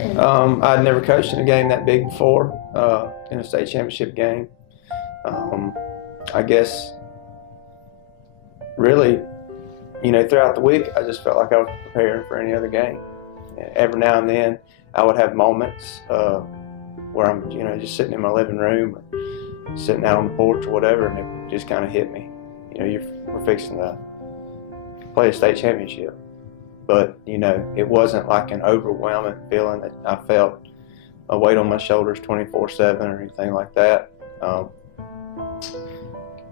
I'd never coached in a game that big before, in a state championship game. I guess really, throughout the week, I just felt like I was preparing for any other game. Every now and then, I would have moments where I'm, just sitting in my living room or sitting out on the porch or whatever, and it just kind of hit me. We're fixing to play a state championship. But, it wasn't like an overwhelming feeling that I felt a weight on my shoulders 24/7 or anything like that.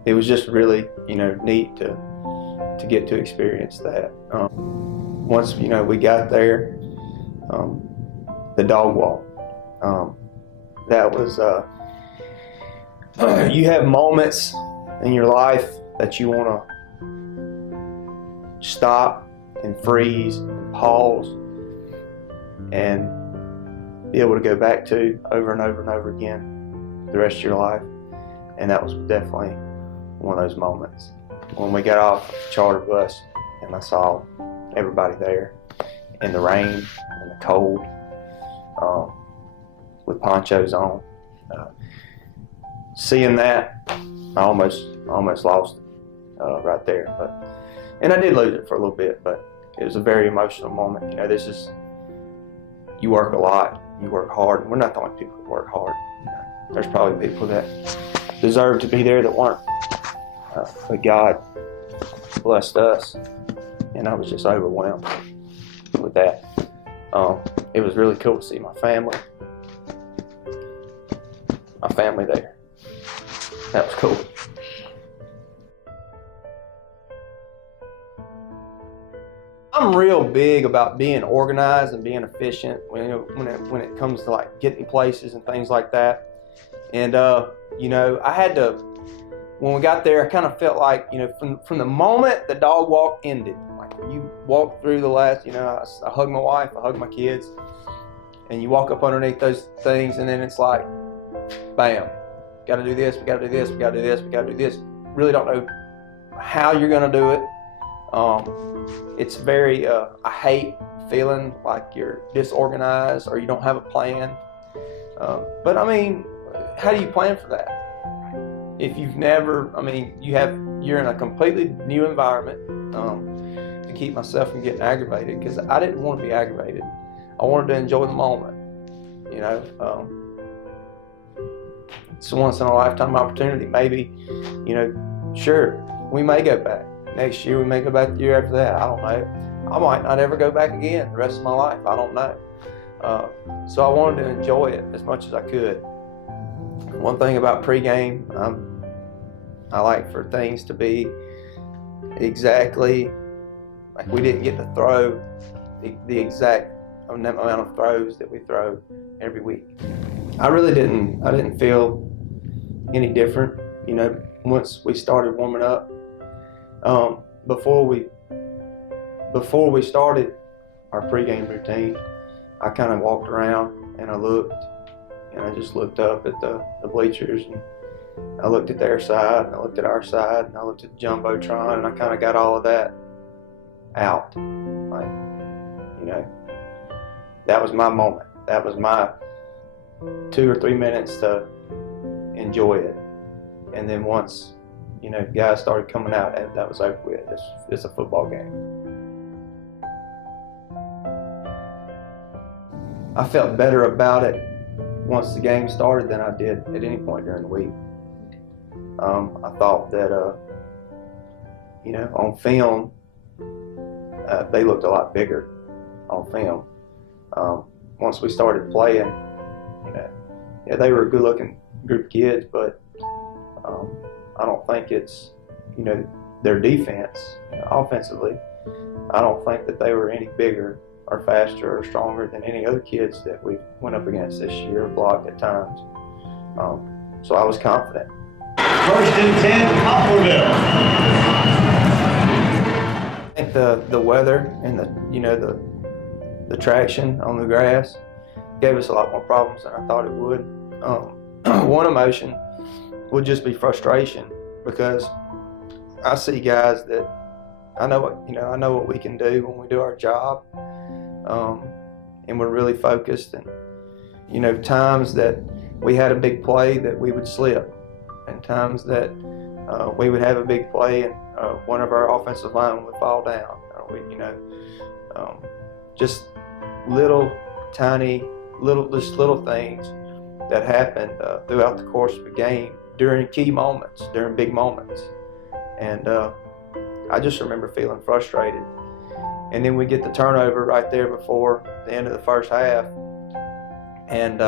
It was just really, neat to get to experience that. Once, we got there, the dog walk. That was, you have moments in your life that you want to stop and freeze and pause and be able to go back to over and over and over again the rest of your life. And that was definitely one of those moments. When we got off the charter bus and I saw everybody there in the rain and the cold, with ponchos on, seeing that, I almost lost it right there. And I did lose it for a little bit, but it was a very emotional moment. You work a lot, you work hard, and we're not the only people that work hard. There's probably people that deserve to be there that weren't, but God blessed us, and I was just overwhelmed with that. It was really cool to see my family there. That was cool. I'm real big about being organized and being efficient when it comes to like getting places and things like that. And I had to, when we got there, I kind of felt like, from the moment the dog walk ended, like you walk through the last, I hug my wife, I hug my kids, and you walk up underneath those things, and then it's like, bam, got to do this, we got to do this, we got to do this, we got to do this. Really don't know how you're going to do it. It's very, I hate feeling like you're disorganized or you don't have a plan. But I mean, how do you plan for that? If you've never, you're in a completely new environment. To keep myself from getting aggravated, because I didn't want to be aggravated. I wanted to enjoy the moment. It's a once in a lifetime opportunity. Maybe, sure, we may go back. Next year, we may go back the year after that. I don't know. I might not ever go back again the rest of my life. I don't know. So I wanted to enjoy it as much as I could. One thing about pregame, I like for things to be exactly like we didn't get to throw the exact amount of throws that we throw every week. I really didn't. I didn't feel any different. Once we started warming up. Before we started our pregame routine, I kind of walked around and I just looked up at the bleachers, and I looked at their side, and I looked at our side, and I looked at the Jumbotron, and I kind of got all of that out. Like, that was my moment. That was my 2 or 3 minutes to enjoy it. And then once guys started coming out, and that was over with. It's a football game. I felt better about it once the game started than I did at any point during the week. I thought that, on film, they looked a lot bigger on film. Once we started playing, they were a good-looking group of kids, but I don't think it's, their defense, offensively. I don't think that they were any bigger or faster or stronger than any other kids that we went up against this year, blocked at times. So I was confident. First and 10, Poplarville. I think the weather and the traction on the grass gave us a lot more problems than I thought it would. One emotion would just be frustration, because I see guys that I know what we can do when we do our job, and we're really focused. And times that we had a big play that we would slip, and times that we would have a big play and one of our offensive linemen would fall down, or just little tiny little things that happened throughout the course of a game during key moments, during big moments. And I just remember feeling frustrated. And then we get the turnover right there before the end of the first half, and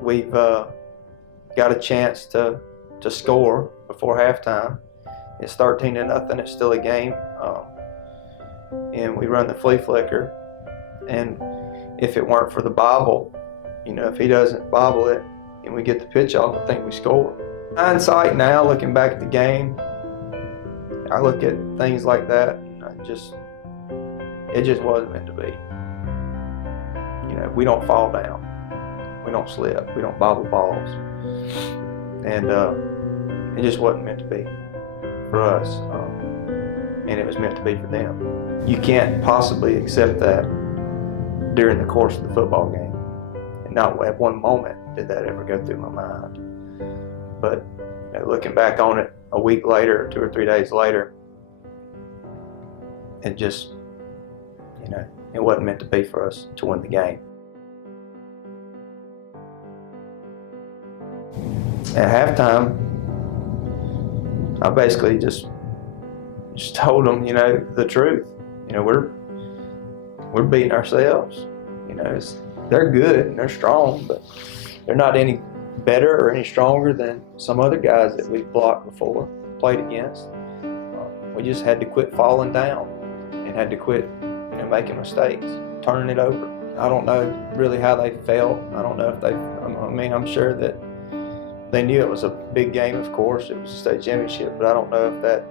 we've got a chance to score before halftime. It's 13-0. It's still a game, and we run the flea flicker. And if it weren't for the bobble, if he doesn't bobble it and we get the pitch off, I think we score. Hindsight now, looking back at the game, I look at things like that, and it just wasn't meant to be. We don't fall down, we don't slip, we don't bobble balls, and it just wasn't meant to be for us, and it was meant to be for them. You can't possibly accept that during the course of the football game, and not at one moment did that ever go through my mind. But looking back on it a week later, 2 or 3 days later, it just, it wasn't meant to be for us to win the game. At halftime, I basically just told them, the truth. We're beating ourselves. They're good and they're strong, but they're not any better or any stronger than some other guys that we've blocked before, played against. We just had to quit falling down and had to quit making mistakes, turning it over. I don't know really how they felt. I don't know if I'm sure that they knew it was a big game, of course. It was a state championship, but I don't know if that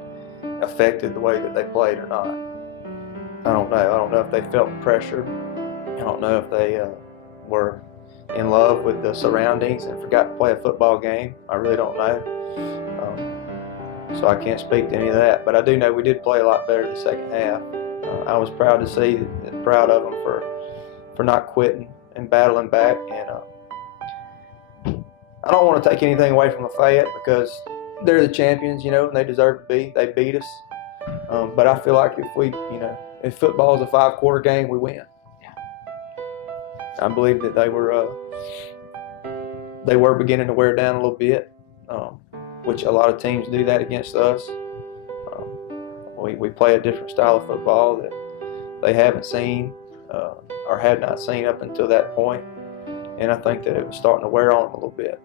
affected the way that they played or not. I don't know. I don't know if they felt pressure. I don't know if they were in love with the surroundings and forgot to play a football game. I really don't know. So I can't speak to any of that. But I do know we did play a lot better the second half. I was proud to see and proud of them for not quitting and battling back. And I don't want to take anything away from Lafayette because they're the champions, and they deserve to be. They beat us. But I feel like if football is a 5-quarter game, we win. I believe that they were beginning to wear down a little bit, which a lot of teams do that against us. We play a different style of football that they haven't seen or had not seen up until that point, and I think that it was starting to wear on them a little bit.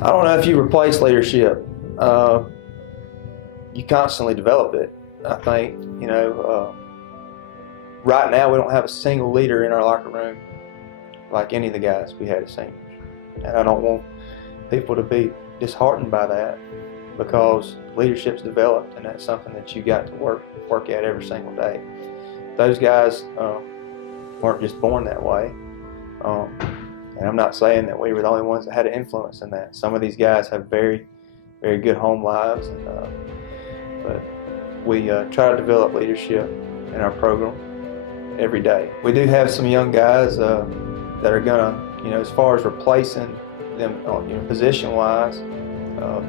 I don't know if you replace leadership. You constantly develop it. I think, right now we don't have a single leader in our locker room like any of the guys we had as seniors. And I don't want people to be disheartened by that, because leadership's developed, and that's something that you got to work at every single day. Those guys weren't just born that way. And I'm not saying that we were the only ones that had an influence in that. Some of these guys have very, very good home lives, but we try to develop leadership in our program every day. We do have some young guys that are gonna, as far as replacing them, position-wise,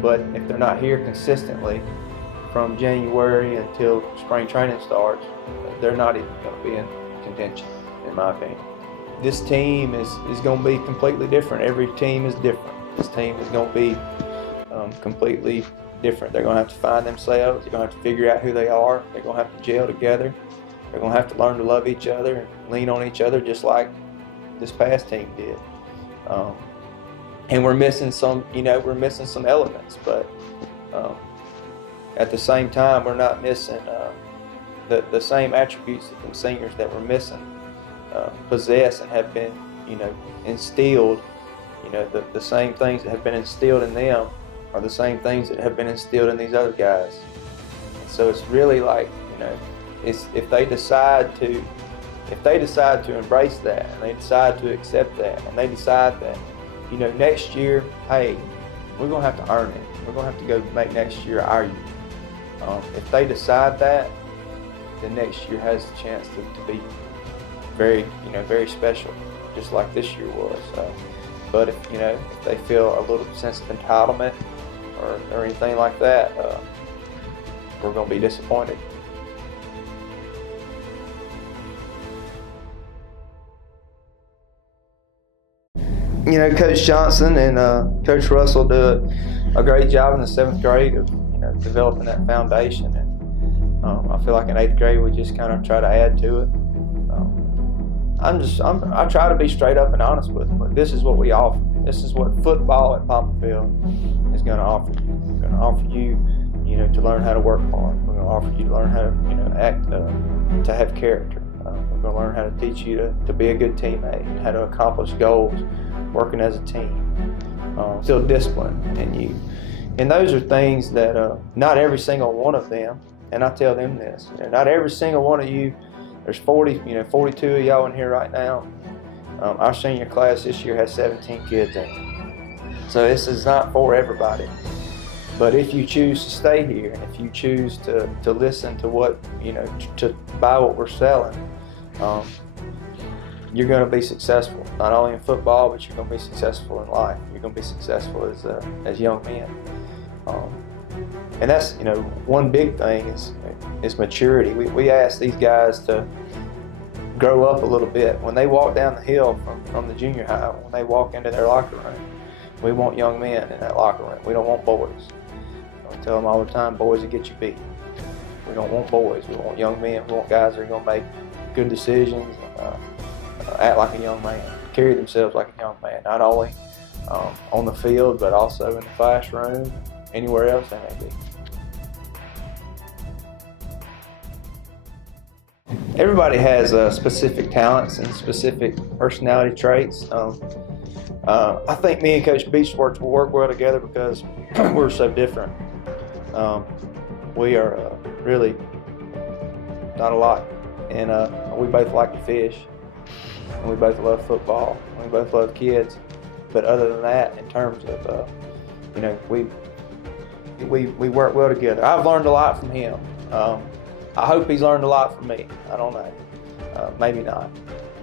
but if they're not here consistently from January until spring training starts, they're not even going to be in contention, in my opinion. This team is going to be completely different. Every team is different. This team is going to be completely different. They're going to have to find themselves. They're going to have to figure out who they are. They're going to have to gel together. They're going to have to learn to love each other and lean on each other, just like this past team did. And we're missing some elements, but at the same time, we're not missing the same attributes that the seniors that we're missing possess and have been, instilled. The same things that have been instilled in them are the same things that have been instilled in these other guys. And so it's really like, if they decide to embrace that, and they decide to accept that, and they decide that, next year, hey, we're going to have to earn it. We're going to have to go make next year our year. If they decide that, the next year has the chance to be very, very special, just like this year was. But if they feel a little sense of entitlement or anything like that, we're going to be disappointed. Coach Johnson and Coach Russell do a great job in the 7th grade of developing that foundation, and I feel like in 8th grade we just kind of try to add to it. I try to be straight up and honest with them. Like, this is what we offer. This is what football at Poplarville is going to offer you. We're going to offer you, to learn how to work hard. We're going to offer you to learn how to, act, to have character. We're going to learn how to teach you to be a good teammate, how to accomplish goals, working as a team, still discipline in you. And those are things that not every single one of them, and I tell them this, not every single one of you, there's 42 of y'all in here right now. Our senior class this year has 17 kids in it. So this is not for everybody. But if you choose to stay here, and if you choose to listen to what, to buy what we're selling, you're going to be successful, not only in football, but you're going to be successful in life. You're going to be successful as young men. And that's, one big thing is maturity. We ask these guys to grow up a little bit. When they walk down the hill from the junior high, when they walk into their locker room, we want young men in that locker room. We don't want boys. I tell them all the time, boys will get you beat. We don't want boys. We want young men. We want guys that are going to make good decisions, act like a young man, carry themselves like a young man, not only on the field, but also in the classroom, anywhere else they may be. Everybody has specific talents and specific personality traits. I think me and Coach Beachworth will work well together because we're so different. We are really not alike, and we both like to fish, and we both love football, and we both love kids. But other than that, in terms of we work well together. I've learned a lot from him. I hope he's learned a lot from me. I don't know, maybe not,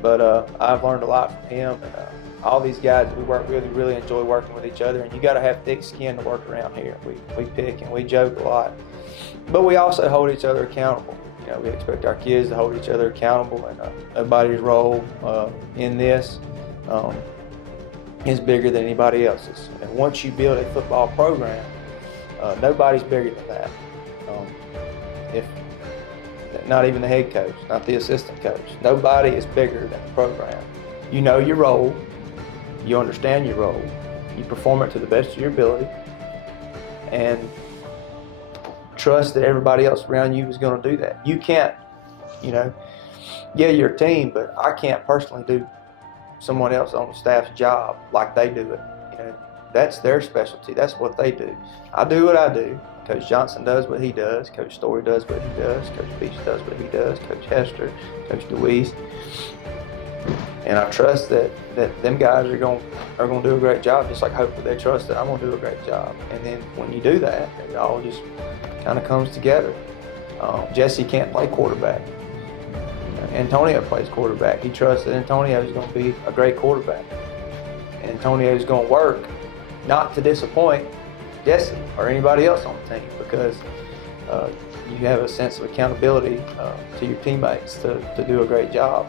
but I've learned a lot from him. And all these guys we work with, we really enjoy working with each other. And you got to have thick skin to work around here. We pick and we joke a lot, but we also hold each other accountable. We expect our kids to hold each other accountable, and nobody's role in this is bigger than anybody else's. And once you build a football program, nobody's bigger than that. If not even the head coach, not the assistant coach, nobody is bigger than the program. You know your role, you understand your role, you perform it to the best of your ability, and trust that everybody else around you is going to do that. You can't, yeah, you're a team, but I can't personally do someone else on the staff's job like they do it. That's their specialty. That's what they do. I do what I do. Coach Johnson does what he does. Coach Story does what he does. Coach Beach does what he does. Coach Hester, Coach DeWeese. And I trust that them guys are going to do a great job, just like hopefully they trust that I'm going to do a great job. And then when you do that, it all just kind of comes together. Jesse can't play quarterback. Antonio plays quarterback. He trusts that Antonio is going to be a great quarterback. And Antonio is going to work not to disappoint Jesse or anybody else on the team, because you have a sense of accountability to your teammates to do a great job.